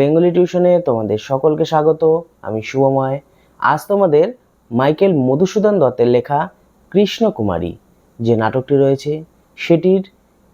Bengali টিউশনে তোমাদের সকলকে স্বাগত, আমি শুভময়। আজ তোমাদের মাইকেল মধুসূদন দত্তের লেখা কৃষ্ণকুমারী যে নাটকটি রয়েছে, সেটির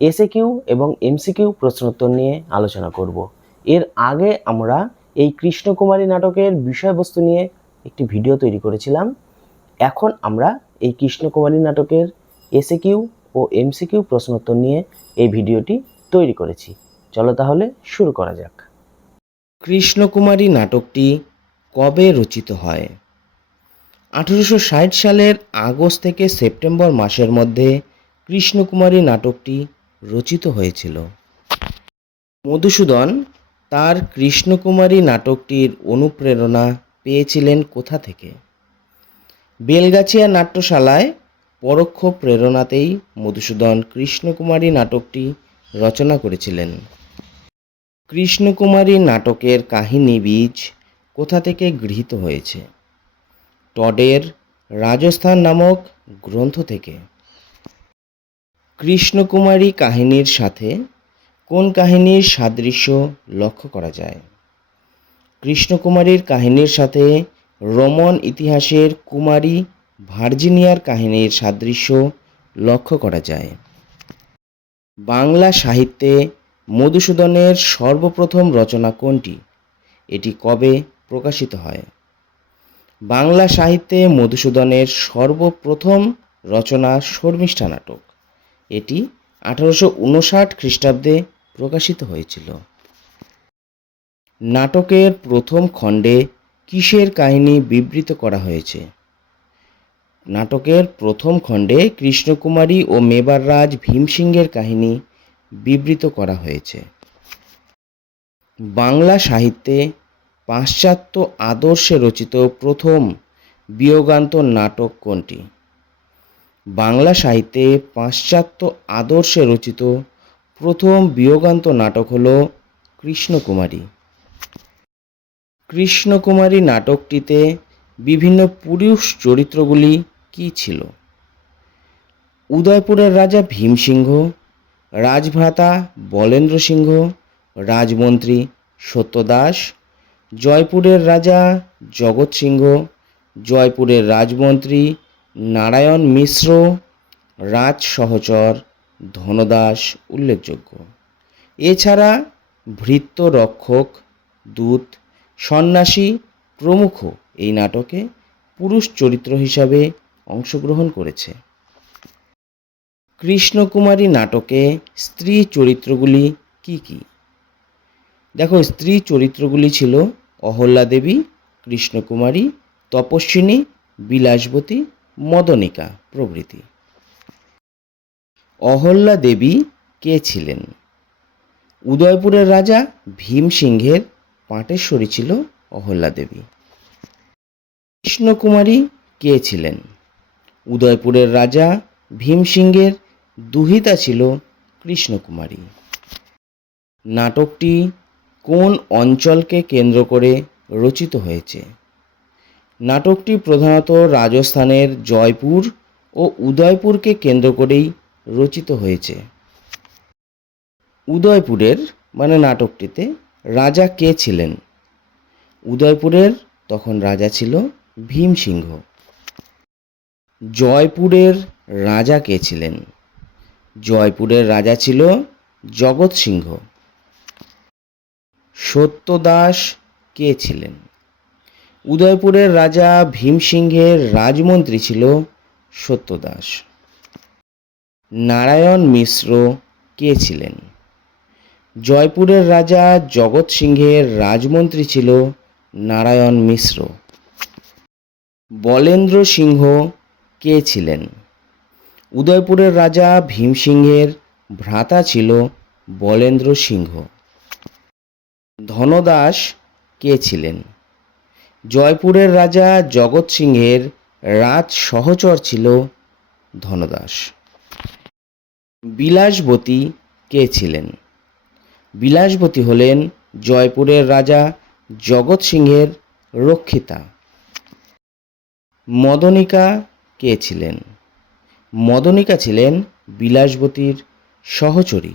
এসএ কিউ এবং এমসিকিউ প্রশ্নোত্তর নিয়ে আলোচনা করব। এর আগে আমরা এই কৃষ্ণকুমারী নাটকের বিষয়বস্তু নিয়ে একটি ভিডিও তৈরি করেছিলাম। এখন আমরা এই কৃষ্ণকুমারী নাটকের এসএ কিউ ও এমসিকিউ প্রশ্নোত্তর নিয়ে এই ভিডিওটি তৈরি করেছি। চলো তাহলে শুরু করা যাক। কৃষ্ণকুমারী নাটকটি কবে রচিত হয়? আঠেরোশো ষাট সালের আগস্ট থেকে সেপ্টেম্বর মাসের মধ্যে কৃষ্ণকুমারী নাটকটি রচিত হয়েছিল। মধুসূদন তার কৃষ্ণকুমারী নাটকটির অনুপ্রেরণা পেয়েছিলেন কোথা থেকে? বেলগাছিয়া নাট্যশালায় পরোক্ষ প্রেরণাতেই মধুসূদন কৃষ্ণকুমারী নাটকটি রচনা করেছিলেন। কৃষ্ণকুমারী নাটকের কাহিনী বীজ কোথা থেকে গৃহীত হয়েছে? টডের রাজস্থান নামক গ্রন্থ থেকে। কৃষ্ণকুমারী কাহিনীর সাথে কোন কাহিনীর সাদৃশ্য লক্ষ্য করা যায়? কৃষ্ণকুমারীর কাহিনীর সাথে রোমন ইতিহাসের কুমারী ভার্জিনিয়ার কাহিনীর সাদৃশ্য লক্ষ্য করা যায়। বাংলা সাহিত্যে মধুসূদনের সর্বপ্রথম রচনা কোনটি? এটি কবে প্রকাশিত হয়? বাংলা সাহিত্যে মধুসূদনের সর্বপ্রথম রচনা শর্মিষ্ঠা নাটক। এটি আঠারোশো উনষাট খ্রিস্টাব্দে প্রকাশিত হয়েছিল। নাটকের প্রথম খণ্ডে কিসের কাহিনী বিবৃত করা হয়েছে? নাটকের প্রথম খণ্ডে কৃষ্ণকুমারী ও মেবার রাজ ভীমসিংহের কাহিনী বিবৃত করা হয়েছে। বাংলা সাহিত্যে পাশ্চাত্য আদর্শে রচিত প্রথম বিয়োগান্ত নাটক কোনটি? বাংলা সাহিত্যে পাশ্চাত্য আদর্শে রচিত প্রথম বিয়োগান্ত নাটক হল কৃষ্ণকুমারী। কৃষ্ণকুমারী নাটকটিতে বিভিন্ন পুরুষ চরিত্রগুলি কী ছিল? উদয়পুরের রাজা ভীমসিংহ রাজভ্রাতা বলেন্দ্র সিংহ, রাজমন্ত্রী সত্যদাস, জয়পুরের রাজা জগৎ সিংহ, জয়পুরের রাজমন্ত্রী নারায়ণ মিশ্র, রাজ সহচর ধনদাস উল্লেখযোগ্য। এছাড়া ভৃত্য রক্ষক, দূত, সন্ন্যাসী প্রমুখ এই নাটকে পুরুষ চরিত্র হিসাবে অংশগ্রহণ করেছে। কৃষ্ণকুমারী নাটকে স্ত্রী চরিত্রগুলি কি কি? দেখো, স্ত্রী চরিত্রগুলি ছিল অহল্যা দেবী, কৃষ্ণকুমারী, তপস্বিনী, বিলাসবতী, মদনিকা প্রভৃতি। অহল্যা দেবী কে ছিলেন? উদয়পুরের রাজা ভীম সিংহের পাটেশ্বরী ছিল অহল্যা দেবী। কৃষ্ণকুমারী কে ছিলেন? উদয়পুরের রাজা ভীমসিংহের দুহিতা ছিল কৃষ্ণকুমারী। নাটকটি কোন অঞ্চলকে কেন্দ্র করে রচিত হয়েছে? নাটকটি প্রধানত রাজস্থানের জয়পুর ও উদয়পুরকে কেন্দ্র করেই রচিত হয়েছে। উদয়পুরের মানে নাটকটিতে রাজা কে ছিলেন? উদয়পুরের তখন রাজা ছিল ভীমসিংহ। জয়পুরের রাজা কে ছিলেন? জয়পুরের রাজা ছিল জগৎ সিংহ। সত্যদাস কে ছিলেন? উদয়পুরের রাজা ভীমসিংহের রাজমন্ত্রী ছিল সত্যদাস। নারায়ণ মিশ্র কে ছিলেন? জয়পুরের রাজা জগৎ সিংহের রাজমন্ত্রী ছিল নারায়ণ মিশ্র। বলেন্দ্র সিংহ কে ছিলেন? উদয়পুরের রাজা ভীম সিংহের ভ্রাতা ছিল বলেন্দ্র সিংহ। ধনদাস কে ছিলেন? জয়পুরের রাজা জগৎ সিংহের রাজ সহচর ছিল ধনদাস। বিলাসবতী কে ছিলেন? বিলাসবতী হলেন জয়পুরের রাজা জগৎ সিংহের রক্ষিতা। মদনিকা কে ছিলেন? মদনিকা ছিলেন বিলাসবতীর সহচরী।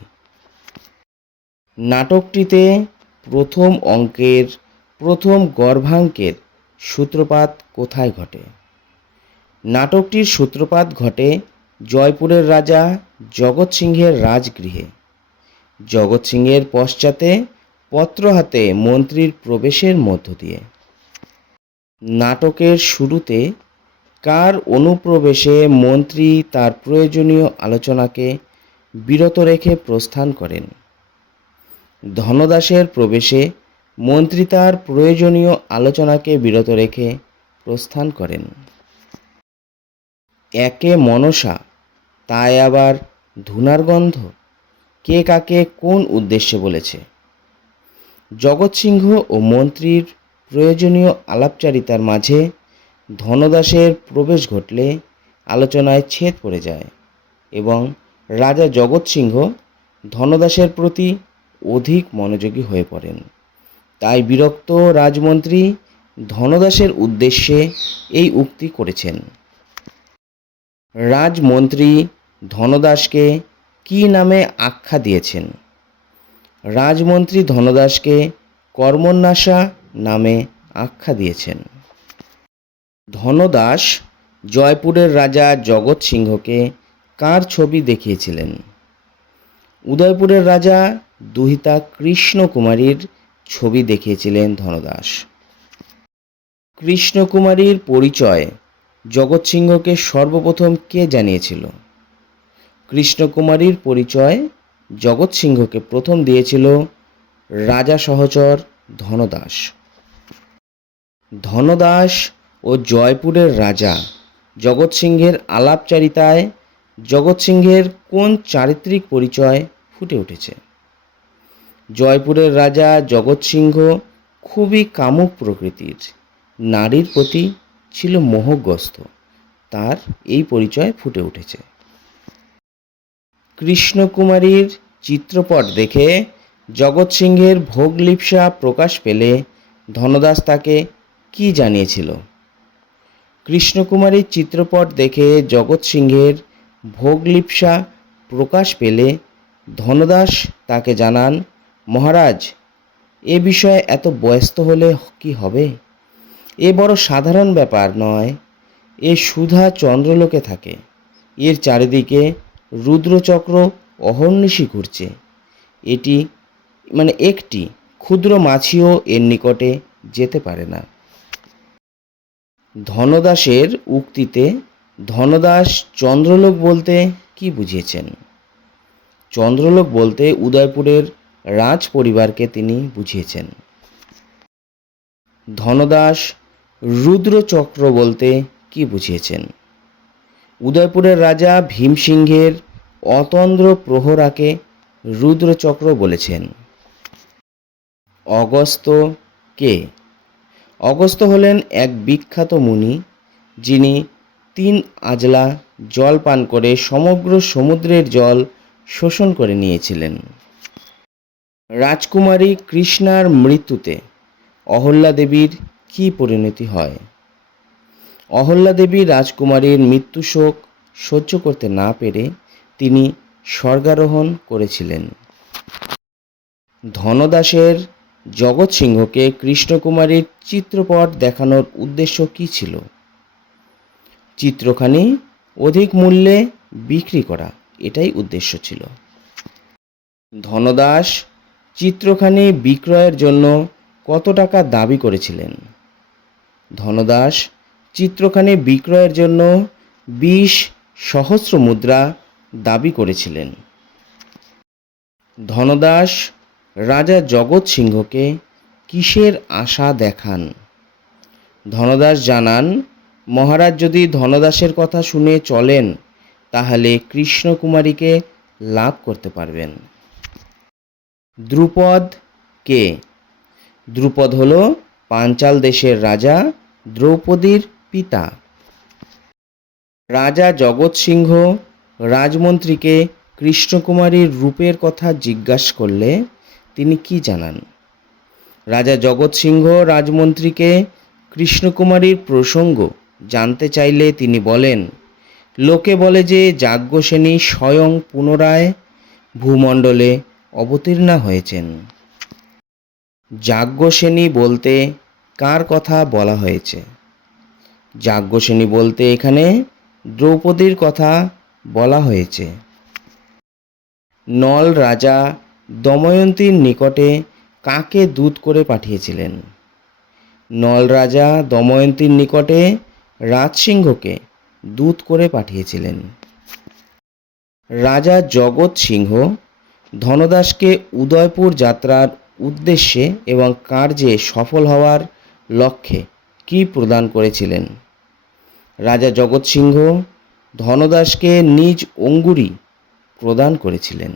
নাটকটিতে প্রথম অঙ্কের, প্রথম গর্ভাঙ্কের সূত্রপাত কোথায় ঘটে? নাটকটির সূত্রপাত ঘটে জয়পুরের রাজা জগৎ সিংহের রাজগৃহে। জগৎ সিংহের পশ্চাতে পত্র হাতে মন্ত্রীর প্রবেশের মধ্য দিয়ে। নাটকের শুরুতে কার অনুপ্রবেশে মন্ত্রী তার প্রয়োজনীয় আলোচনাকে বিরত রেখে প্রস্থান করেন? ধনদাসের প্রবেশে মন্ত্রী তার প্রয়োজনীয় আলোচনাকে বিরত রেখে প্রস্থান করেন। একে মনসা, তাই আবার ধুনার গন্ধ কে কাকে কোন উদ্দেশ্যে বলেছে? জগৎ সিংহ ও মন্ত্রীর প্রয়োজনীয় আলাপচারিতার মাঝে ধনদাসের প্রবেশ ঘটলে আলোচনায় ছেদ পড়ে যায় এবং রাজা জগৎ সিংহ ধনদাসের প্রতি অধিক মনোযোগী হয়ে পড়েন। তাই বিরক্ত রাজমন্ত্রী ধনদাসের উদ্দেশ্যে এই উক্তি করেছেন। রাজমন্ত্রী ধনদাসকে কী নামে আখ্যা দিয়েছেন? রাজমন্ত্রী ধনদাসকে কর্মন্যাসা নামে আখ্যা দিয়েছেন। ধনদাস জয়পুরের রাজা জগৎ সিংহকে কার ছবি দেখিয়েছিলেন? উদয়পুরের রাজা দুহিতা কৃষ্ণকুমারীর ছবি দেখিয়েছিলেন ধনদাস। কৃষ্ণকুমারীর পরিচয় জগৎ সিংহকে সর্বপ্রথম কে জানিয়েছিল? কৃষ্ণকুমারীর পরিচয় জগৎ সিংহকে প্রথম দিয়েছিল রাজা সহচর ধনদাস। ধনদাস ও জয়পুরের রাজা। জগৎ সিংহের আলাপচারিতায় জগৎ সিংহের কোন চারিত্রিক পরিচয় ফুটে উঠেছে? জয়পুরের রাজা জগৎ সিংহ খুবই কামুক প্রকৃতির। নারীর প্রতি ছিল মোহগ্রস্ত। তার এই পরিচয় ফুটে উঠেছে। কৃষ্ণকুমারীর চিত্রপট দেখে জগৎ সিংহের ভোগলিপ্সা প্রকাশ পেলে ধনদাস তাকে কি জানিয়েছিল? কৃষ্ণকুমারীর চিত্রপট দেখে জগৎ সিংহের ভোগলিপ্সা প্রকাশ পেলে ধনদাস তাকে জানান, মহারাজ, এ বিষয়ে এত ব্যস্ত হলে কি হবে? এ বড় সাধারণ ব্যাপার নয়। এ সুধা চন্দ্রলোকে থাকে। এর চারিদিকে রুদ্রচক্র অহর্নিশি ঘুরছে। এটি মানে একটি ক্ষুদ্র মাছিও এর নিকটে যেতে পারে না। ধনদাসের উক্তিতে, ধনদাস চন্দ্রলোক বলতে কি বুঝিয়েছেন? চন্দ্রলোক বলতে উদয়পুরের রাজ পরিবারকে তিনি বুঝিয়েছেন। ধনদাস রুদ্রচক্র বলতে কি বুঝিয়েছেন? উদয়পুরের রাজা ভীমসিংহের অতন্দ্র প্রহরাকে রুদ্রচক্র বলেছেন। অগস্ত কে? অগস্ত হলেন এক বিখ্যাত মুনি, যিনি তিন আজলা জল পান করে সমগ্র সমুদ্রের জল শোষণ করে নিয়েছিলেন। রাজকুমারী কৃষ্ণার মৃত্যুতে অহল্যা দেবীর কী পরিণতি হয়? অহল্যা দেবী রাজকুমারীর মৃত্যু শোক সহ্য করতে না পেরে তিনি স্বর্গারোহণ করেছিলেন। ধনদাসের জগৎ সিংহকে কৃষ্ণকুমারীর চিত্রপট দেখানোর উদ্দেশ্য কী ছিল? চিত্রখানি, অধিক মূল্যে বিক্রি করা, এটাই উদ্দেশ্য ছিল। ধনদাস, চিত্রখানি বিক্রয়ের জন্য কত টাকা দাবি করেছিলেন? ধনদাস, চিত্রখানি বিক্রয়ের জন্য বিশ সহস্র মুদ্রা দাবি করেছিলেন। ধনদাস রাজা জগৎ সিংহকে কিসের আশা দেখান? ধনদাস জানান, মহারাজ যদি ধনদাসের কথা শুনে চলেন, তাহলে কৃষ্ণকুমারীকে লাভ করতে পারবেন। দ্রুপদ কে? দ্রুপদ হল পাঞ্চাল দেশের রাজা, দ্রৌপদীর পিতা। রাজা জগৎ সিংহ রাজমন্ত্রীকে কৃষ্ণকুমারীর রূপের কথা জিজ্ঞাসা করলে তিনি কি জানান? রাজা জগৎ সিংহ রাজমন্ত্রীকে কৃষ্ণকুমারীর প্রসঙ্গ জানতে চাইলে তিনি বলেন, লোকে বলে যে যাজ্ঞসেনী স্বয়ং পুনরায় ভূমণ্ডলে অবতীর্ণা হয়েছেন। যাজ্ঞসেনী বলতে কার কথা বলা হয়েছে? যাজ্ঞসেনী বলতে এখানে দ্রৌপদীর কথা বলা হয়েছে। নল রাজা দময়ন্তীর নিকটে কাকে দূত করে পাঠিয়েছিলেন? নল রাজা দময়ন্তীর নিকটে রাজসিংহকে দূত করে পাঠিয়েছিলেন। রাজা জগৎ সিংহ ধনদাসকে উদয়পুর যাত্রার উদ্দেশ্যে এবং কার্যে সফল হওয়ার লক্ষ্যে কি প্রদান করেছিলেন? রাজা জগৎ সিংহ ধনদাসকে নিজ অঙ্গুরি প্রদান করেছিলেন।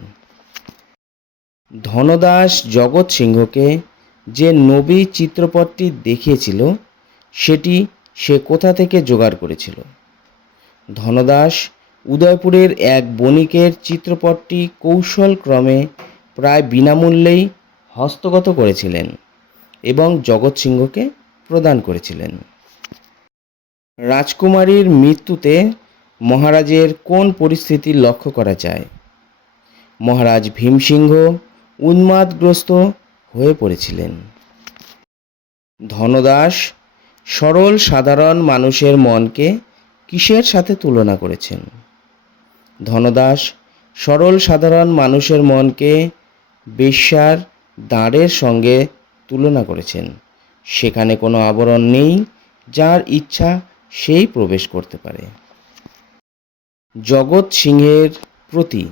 ধনদাস জগৎ সিংহকে যে নবী চিত্রপটটি দেখিয়েছিল, সেটি সে কোথা থেকে জোগাড় করেছিল? ধনদাস উদয়পুরের এক বণিকের চিত্রপটটি কৌশলক্রমে প্রায় বিনামূল্যেই হস্তগত করেছিলেন এবং জগৎ সিংহকে প্রদান করেছিলেন। রাজকুমারীর মৃত্যুতে মহারাজের কোন পরিস্থিতি লক্ষ্য করা যায়? মহারাজ ভীমসিংহ উন্মাদগ্রস্ত হয়ে পড়েছিলেন। ধনদাস সরল সাধারণ মানুষের মনকে কিসের সাথে তুলনা করেছেন? ধনদাস সরল সাধারণ মানুষের মনকে বেশ্যার দাঁড়ের সঙ্গে তুলনা করেছেন। সেখানে কোনো আবরণ নেই যার ইচ্ছা সেই প্রবেশ করতে পারে। জগৎ সিংহের প্রতি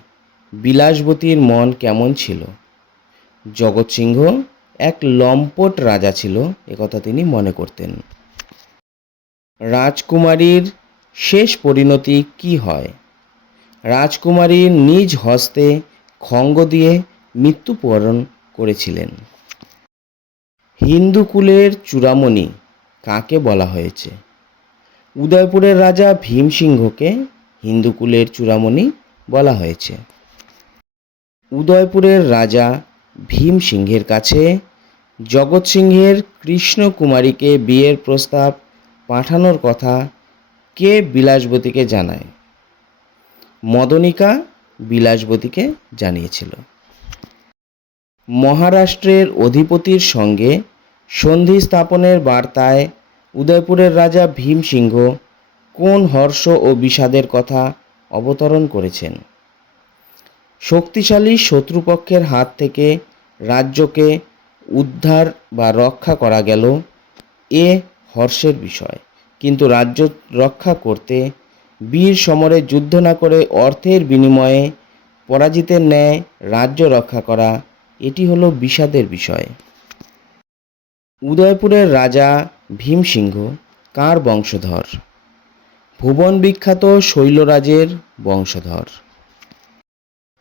বিলাসবতীর মন কেমন ছিল? জগৎ সিংহ এক লম্পট রাজা ছিল একথা তিনি মনে করতেন। রাজকুমারীর শেষ পরিণতি কি হয়? রাজকুমারীর নিজ হস্তে খঙ্গ দিয়ে মৃত্যুবরণ করেছিলেন। হিন্দু কুলের চূড়ামণি কাকে বলা হয়েছে? উদয়পুরের রাজা ভীমসিংহকে হিন্দু কুলের চূড়ামণি বলা হয়েছে। উদয়পুরের রাজা ভীম সিংহের কাছে। জগৎ সিংহের কৃষ্ণ কুমারীকে বিয়ের প্রস্তাব পাঠানোর কথা কে বিলাসবতীকে জানায়? মদনিকা বিলাসবতীকে জানিয়েছিল। মহারাষ্ট্রের অধিপতির সঙ্গে সন্ধি স্থাপনের বার্তায় উদয়পুরের রাজা ভীম সিংহ কোন হর্ষ ও বিষাদের কথা অবতরণ করেছেন? শক্তিশালী শত্রুপক্ষের হাত থেকে রাজ্যকে উদ্ধার বা রক্ষা করা গেল এ হর্ষের বিষয়। কিন্তু রাজ্য রক্ষা করতে বীর সমরে যুদ্ধ না করে অর্থের বিনিময়ে পরাজিতের ন্যায় রাজ্য রক্ষা করা, এটি হলো বিষাদের বিষয়। উদয়পুরের রাজা ভীমসিংহ, কার বংশধর? ভুবন বিখ্যাত শৈলরাজের বংশধর।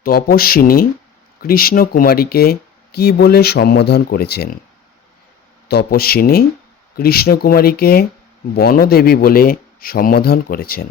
তপস্বিনী কৃষ্ণকুমারীকে কি বলে সম্বোধন করেছেন? তপস্বিনী কৃষ্ণকুমারীকে বনদেবী বলে সম্বোধন করেছেন।